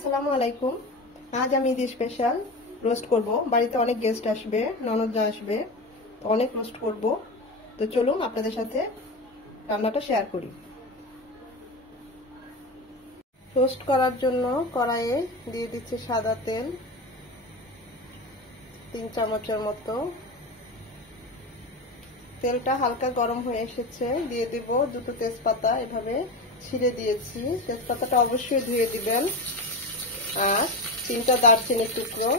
আসসালামু আলাইকুম। আজ আমি ঈদ স্পেশাল রোস্ট করব। বাড়িতে অনেক গেস্ট আসবে, ননদরা আসবে, অনেক রোস্ট করব। তো চলুন আপনাদের সাথে রান্নাটা শেয়ার করি। রোস্ট করার জন্য কড়াইয়ে দিয়ে দিচ্ছি সাদা তেল 3 চামচের মতো। তেলটা হালকা গরম হয়ে এসেছে, দিয়ে দিব দুটো তেজপাতা এভাবে ছিঁড়ে দিয়েছি। তেজপাতাটা অবশ্যই ধুয়ে দিবেন। আর 3টা দারচিনির টুকরো।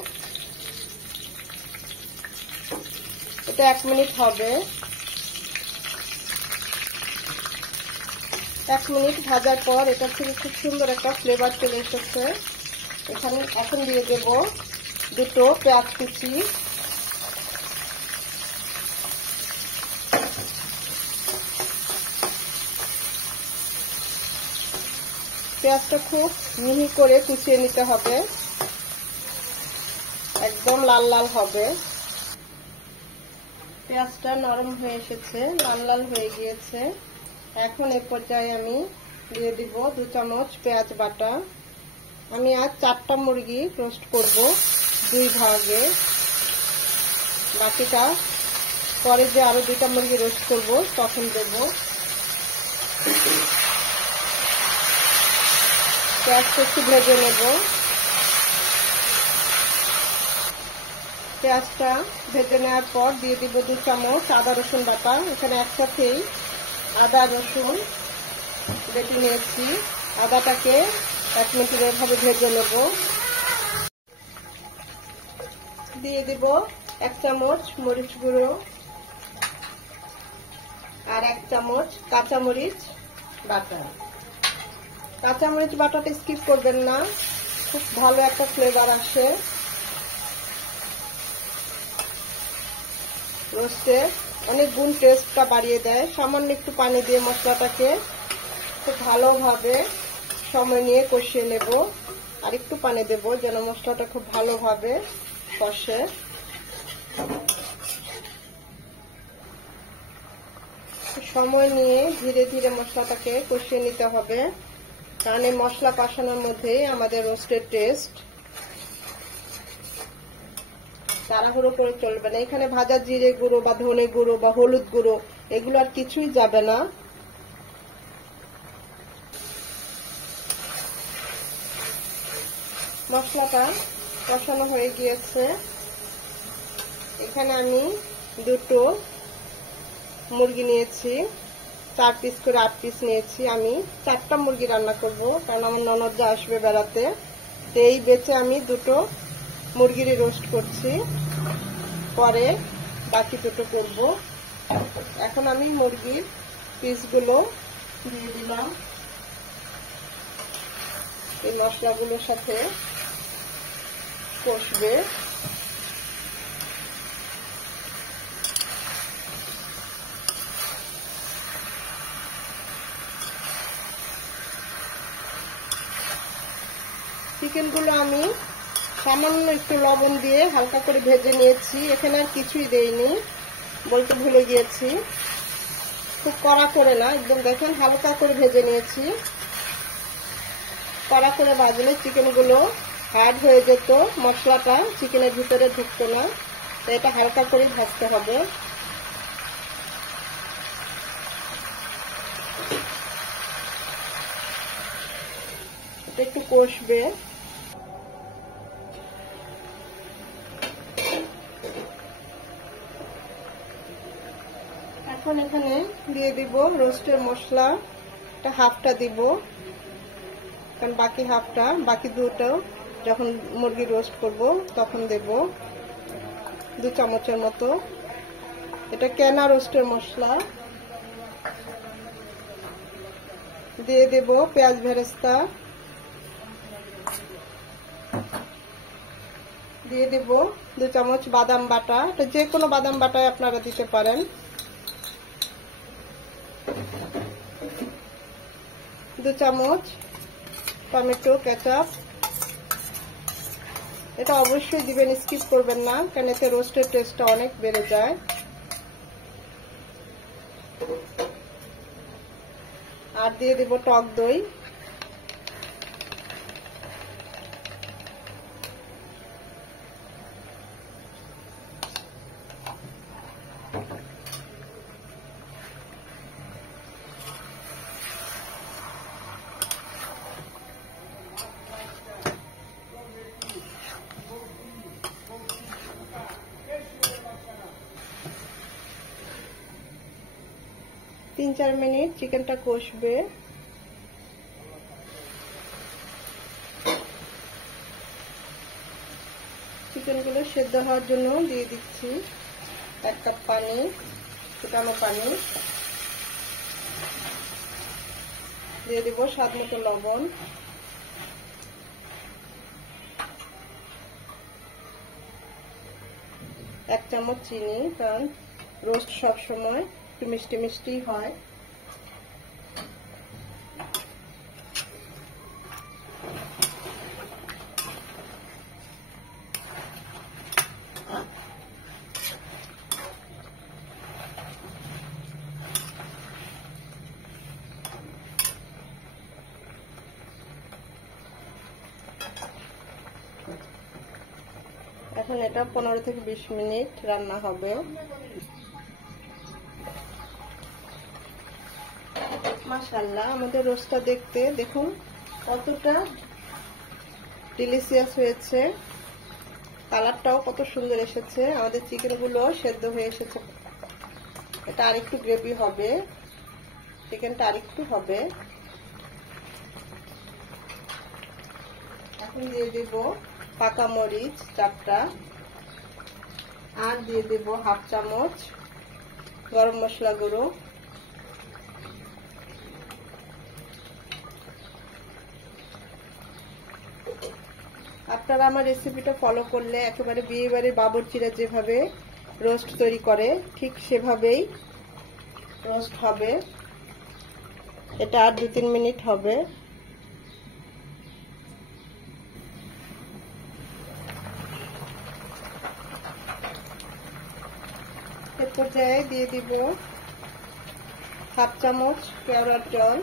এটা 1 মিনিট হবে। 1 মিনিট ভাজার পর এটা থেকে খুব সুন্দর একটা ফ্লেভার চলে এসেছে। এখানে এখন দিয়ে দেব দুটো পেঁয়াজ কুচি। পেঁয়াজটা খুব মিহি করে কুচিয়ে নিতে হবে, একদম লাল লাল হবে। পেঁয়াজটা নরম হয়ে এসেছে, লাল লাল হয়ে গিয়েছে। এখন এই পর্যায়ে আমি দিয়ে দিব 2 চামচ পেঁয়াজ বাটা। আমি আজ 4টা মুরগি রোস্ট করব 2 ভাগে। বাকিটা পরে যে আরো 2টা মুরগি রোস্ট করব তখন দেব। পেঁয়াজটা একটু ভেজে নেব। পেঁয়াজটা ভেজে নেওয়ার পর দিয়ে দিব 2 চামচ আদা রসুন বাটা। এখানে একসাথেই আদা রসুন বেটে নিয়েছি। আদাটাকে 1 মিনিট এভাবে ভেজে নেব। দিয়ে দিব 1 চামচ মরিচ গুঁড়ো আর 1 চামচ কাঁচামরিচ বাটা। কাঁচামরিচ বাটাটা স্কিপ করবেন না, খুব ভালো একটা ফ্লেভার আসে রোস্টে, অনেক গুণ টেস্টটা বাড়িয়ে দেয়। সামান্য একটু পানি দিয়ে মশলাটাকে খুব ভালোভাবে সময় নিয়ে কষিয়ে নেব। আর একটু পানি দেব যেন মশলাটা খুব ভালোভাবে কষে। সময় নিয়ে ধীরে ধীরে মশলাটাকে কষিয়ে নিতে হবে, কারণ এই মশলা কষানোর মধ্যেই আমাদের রোস্টের টেস্ট। তাড়াহুড়ো করে চলবে না। এখানে ভাজা জিরে গুঁড়ো বা ধনে গুঁড়ো বা হলুদ গুঁড়ো এগুলো আর কিছুই যাবে না। মশলাটা কষানো হয়ে গিয়েছে। এখানে আমি দুটো মুরগি নিয়েছি, 4 পিস করে 8 পিস নিয়েছি। আমি 4টা মুরগি রান্না করব, কারণ আমার ননদরা আসবে বেড়াতে। তো এই বেচে আমি দুটো মুরগিরই রোস্ট করছি, পরে বাকি দুটো করব। এখন আমি মুরগির পিসগুলো দিয়ে দিলাম এই মশলাগুলোর সাথে কষবে। চিকেনগুলো আমি সামান্য একটু লবণ দিয়ে হালকা করে ভেজে নিয়েছি। এখানে আর কিছুই দেইনি, বলতে ভুলে গিয়েছি। খুব কড়া করে না, একদম দেখেন হালকা করে ভেজে নিয়েছি। কড়া করে ভাজলে চিকেনগুলো হার্ড হয়ে যেত, মশলাটা চিকেনের ভিতরে ঢুকতো না। তো এটা হালকা করে ভাজতে হবে। এটা একটু কষবে। এখন এখানে দিয়ে দিব রোস্টের মশলা, হাফটা দিব, কারণ বাকি হাফটা, বাকি দুটো যখন মুরগি রোস্ট করব তখন দেব। 2 চামচের মতো। এটা কেনা রোস্টের মশলা। দিয়ে দেব পেঁয়াজ বেরেস্তা, দিয়ে দেব 2 চামচ বাদাম বাটা। এটা যে কোনো বাদাম বাটায় আপনারা দিতে পারেন। 2 চামচ টমেটো কেচাপ। এটা অবশ্যই দিবেন, স্কিপ করবেন না, কারণ এতে রোস্টের টেস্টটা অনেক বেড়ে যায়। আর দিয়ে দেব টক দই। 3-4 মিনিট চিকেনটা কষবে। চিকেনগুলো সেদ্ধ হওয়ার জন্য দিয়ে দিচ্ছি 1 কাপ পানি, ফুটানো পানি। দিয়ে দেব স্বাদ মতো লবণ, এক চামচ চিনি, কারণ রোস্ট সব সময় একটু মিষ্টি মিষ্টি হয়। এখন এটা 15 থেকে 20 মিনিট রান্না হবে। মাশাআল্লাহ, আমাদের রোস্টটা দেখতে দেখুন কতটা ডিলিশিয়াস হয়েছে, কালারটাও কত সুন্দর এসেছে। আমাদের চিকেনগুলো সেদ্ধ হয়ে এসেছে। এটা আরেকটু গ্রেভি হবে, চিকেনটা আরেকটু হবে। এখন দিয়ে দেব পাকা মরিচ 4টা, আর দিয়ে দেব 1/2 চামচ গরম মশলা গুঁড়ো। আপনারা আমার রেসিপিটা ফলো করলে একেবারে বিয়েবাড়ির বাবুর্চিরা যেভাবে রোস্ট তৈরি করে ঠিক সেভাবেই রোস্ট হবে। এটা আর 2-3 মিনিট হবে। এর পর্যায়ে দিয়ে দিব 1/2 চামচ কেওড়ার জল,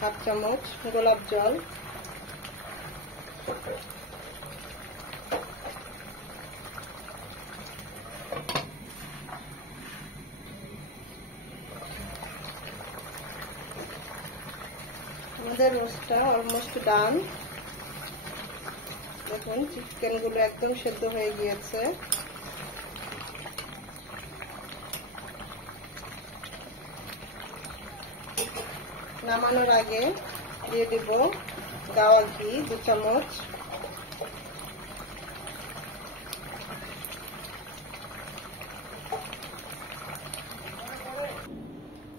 1/2 চামচ গোলাপ জল, আমাদের রোস্টটা অলমোস্ট ডান। দেখুন চিকেনগুলো একদম সেদ্ধ হয়ে গিয়েছে। নামানোর আগে দিয়ে দেব গাওয়া ঘি 2 চামচ,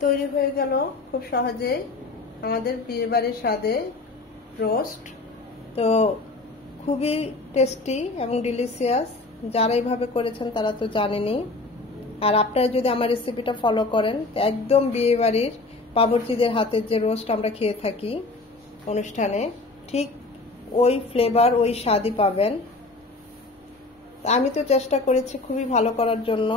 তৈরি হয়ে গেল খুব সহজেই আমাদের বিয়েবাড়ির স্বাদে রোস্ট। তো খুবই টেস্টি এবং ডিলিশিয়াস। যারা এইভাবে করেছেন তারা তো জানেনই। আর আপনারা যদি আমার রেসিপিটা ফলো করেন একদম বিয়েবাড়ির বাবুর্চিদের হাতের যে রোস্ট আমরা খেয়ে থাকি অনুষ্ঠানে, ঠিক ওই ফ্লেভার ওই স্বাদই পাবেন। আমি তো চেষ্টা করেছি খুবই ভালো করার জন্য।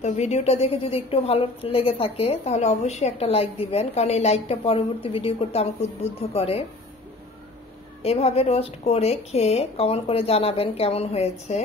তো ভিডিওটা দেখে যদি একটু ভালো লেগে থাকে তাহলে অবশ্যই একটা লাইক দিবেন, কারণ এই লাইকটা পরবর্তী ভিডিও করতে আমাকে উদ্বুদ্ধ করে। এভাবে রোস্ট করে খেয়ে কমেন্ট করে জানাবেন কেমন হয়েছে।